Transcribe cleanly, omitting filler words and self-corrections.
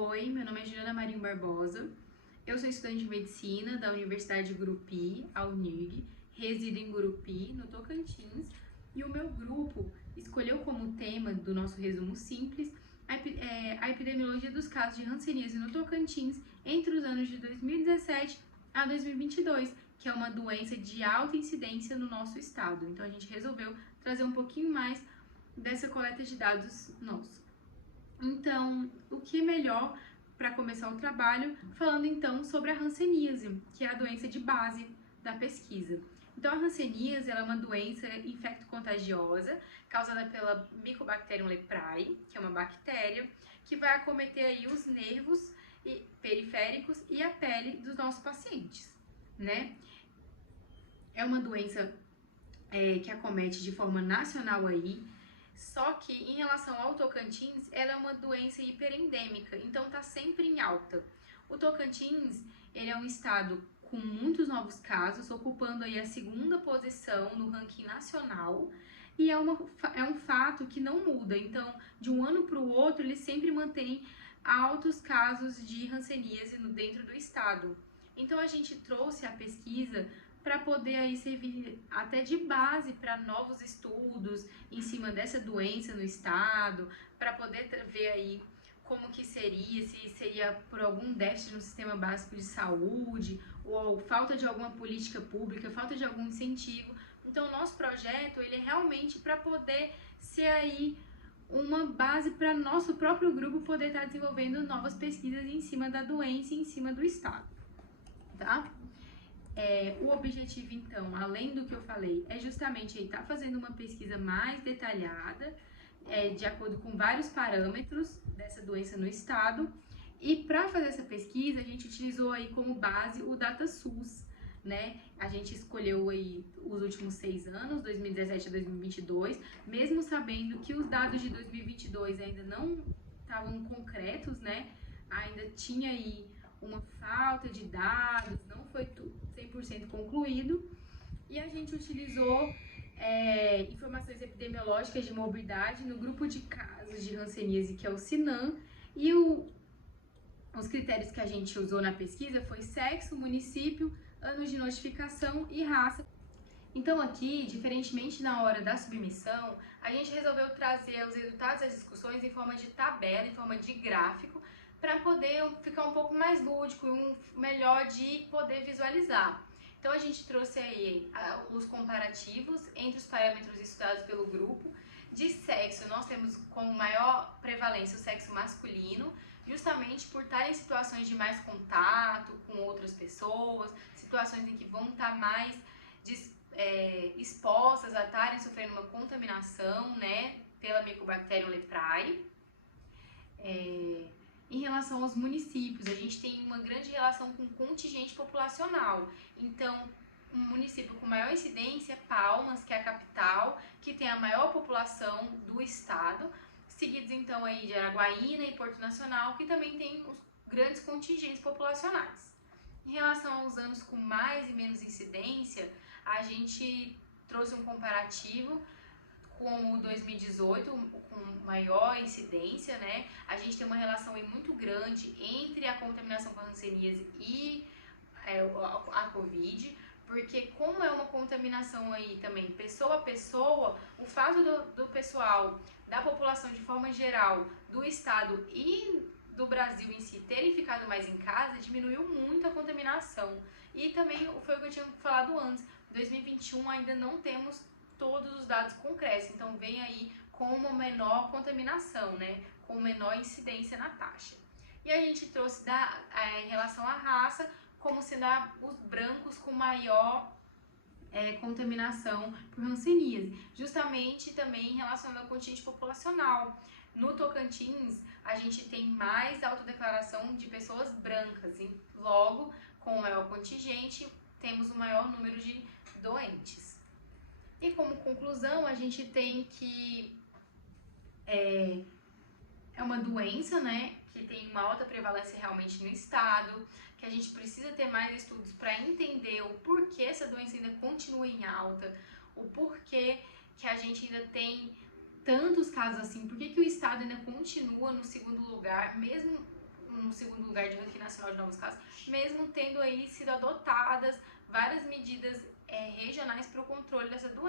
Oi, meu nome é Juliana Marinho Barbosa, eu sou estudante de Medicina da Universidade de Gurupi, a UNIG, resido em Gurupi, no Tocantins, e o meu grupo escolheu como tema do nosso resumo simples a epidemiologia dos casos de hanseníase no Tocantins entre os anos de 2017 a 2022, que é uma doença de alta incidência no nosso estado. Então a gente resolveu trazer um pouquinho mais dessa coleta de dados nosso. Então, o que é melhor para começar o trabalho, falando então sobre a hanseníase, que é a doença de base da pesquisa. Então, a hanseníase ela é uma doença infecto-contagiosa causada pela Mycobacterium leprae, que é uma bactéria que vai acometer aí os nervos periféricos e a pele dos nossos pacientes, né? É uma doença que acomete de forma nacional aí. Só que em relação ao Tocantins, ela é uma doença hiperendêmica, então está sempre em alta. O Tocantins, ele é um estado com muitos novos casos, ocupando aí a segunda posição no ranking nacional, e é um fato que não muda. Então, de um ano para o outro, ele sempre mantém altos casos de hanseníase dentro do estado. Então, a gente trouxe a pesquisa para poder aí servir até de base para novos estudos em cima dessa doença no estado, para poder ver aí como que seria, se seria por algum déficit no sistema básico de saúde, ou falta de alguma política pública, falta de algum incentivo. Então, o nosso projeto, ele é realmente para poder ser aí uma base para nosso próprio grupo poder estar desenvolvendo novas pesquisas em cima da doença e em cima do estado, tá? O objetivo, então, além do que eu falei, é justamente estar fazendo uma pesquisa mais detalhada, de acordo com vários parâmetros dessa doença no estado. E para fazer essa pesquisa, a gente utilizou aí como base o DataSUS, né? A gente escolheu aí os últimos 6 anos, 2017 a 2022, mesmo sabendo que os dados de 2022 ainda não estavam concretos, né? Ainda tinha aí uma falta de dados, não foi 100% concluído, e a gente utilizou informações epidemiológicas de morbidade no grupo de casos de hanseníase, que é o SINAM, e os critérios que a gente usou na pesquisa foi sexo, município, anos de notificação e raça. Então aqui, diferentemente na hora da submissão, a gente resolveu trazer os resultados das discussões em forma de tabela, em forma de gráfico, para poder ficar um pouco mais lúdico e melhor de poder visualizar. Então a gente trouxe aí os comparativos entre os parâmetros estudados pelo grupo. De sexo, nós temos como maior prevalência o sexo masculino, justamente por estar em situações de mais contato com outras pessoas, situações em que vão estar mais expostas a estarem sofrendo uma contaminação, né, pela Mycobacterium leprae. Em relação aos municípios, a gente tem uma grande relação com contingente populacional. Então, um município com maior incidência é Palmas, que é a capital, que tem a maior população do estado, seguidos então aí de Araguaína e Porto Nacional, que também tem os grandes contingentes populacionais. Em relação aos anos com mais e menos incidência, a gente trouxe um comparativo com o 2018, com maior incidência, né? A gente tem uma relação aí muito grande entre a contaminação com a hanseníase e a Covid, porque como é uma contaminação aí também pessoa a pessoa, o fato do pessoal, da população de forma geral, do estado e do Brasil em si terem ficado mais em casa, diminuiu muito a contaminação. E também foi o que eu tinha falado antes, em 2021 ainda não temos todos os dados concretos, então vem aí com uma menor contaminação, né, com menor incidência na taxa. E a gente trouxe em relação à raça, como sendo os brancos com maior contaminação por hanseníase, justamente também em relação ao contingente populacional. No Tocantins, a gente tem mais autodeclaração de pessoas brancas, e logo, com o maior contingente, temos o maior número de doentes. E como conclusão, a gente tem que é uma doença, né, que tem uma alta prevalência realmente no estado, que a gente precisa ter mais estudos para entender o porquê essa doença ainda continua em alta, o porquê que a gente ainda tem tantos casos assim, por que o estado ainda continua no segundo lugar, mesmo no segundo lugar de ranking nacional de novos casos, mesmo tendo aí sido adotadas várias medidas regionais para o controle dessa doença.